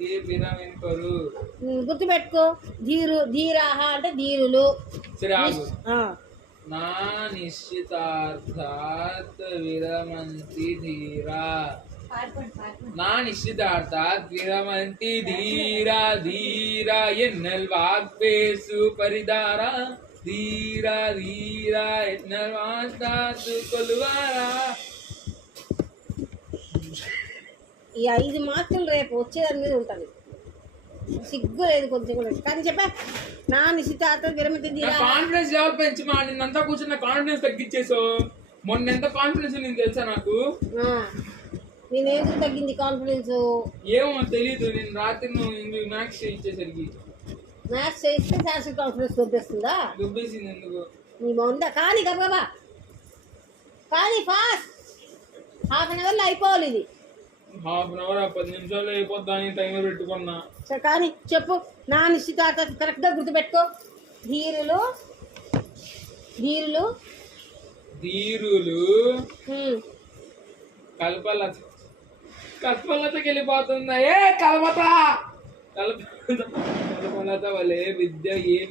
మంది విరమింపరు. గుర్తుపెట్టుకో. ధీరాహ అంటే ధీరులు. నా నిశ్చితార్థాత్ విరమంతి ధీరా. నా నిశ్చితార్థాత్ విరమంతి ధీరా. ధీరా ఎన్నల్ వాగ్వేసు పరిదారా. ధీరా ధీరా ఎన్నల్ వాగ్దాసు కొలువారా. ఈ 5 మార్కులు రేపు వచ్చేదాని మీద ఉంటుంది. సిగ్గు లేదు కొంచెం కూడా. కానీ చెప్పా నా నిశ్చితార్థ విరమితి ధీరా. కాన్ఫిడెన్స్ లెవెల్ పెంచమా. నిన్నంతా కూర్చున్న కాన్ఫిడెన్స్ తగ్గించేసావు. మొన్న ఎంత కాన్ఫిడెన్స్ నేను తెలుసా నాకు. నేనేం తగ్గింది కాన్ఫిడెన్స్ ఏమో తెలియదు. నేను రాత్రి నువ్వు మ్యాథ్స్ ఇచ్చేసరికి మ్యాథ్స్ చేస్తే శాస్త్ర కాన్ఫిడెన్స్ దొబ్బేస్తుందా? దొబ్బేసింది ఎందుకు? నీ బాగుందా? కానీ గబగబా కానీ ఫాస్ట్. హాఫ్ అన్ అవర్లో అయిపోవాలి ఇది. హాఫ్ అన్ అవర్ 10 నిమిషాల్లో అయిపోద్దా అని టైమర్ పెట్టుకున్నా. సరే కానీ చెప్పు. నా నిశ్చితార్థ కరెక్ట్గా గుర్తుపెట్టుకో. ధీరులు ధీరులు ధీరులు కల్పలతకి వెళ్ళిపోతుందా? కల్పలత వలే విద్య ఏ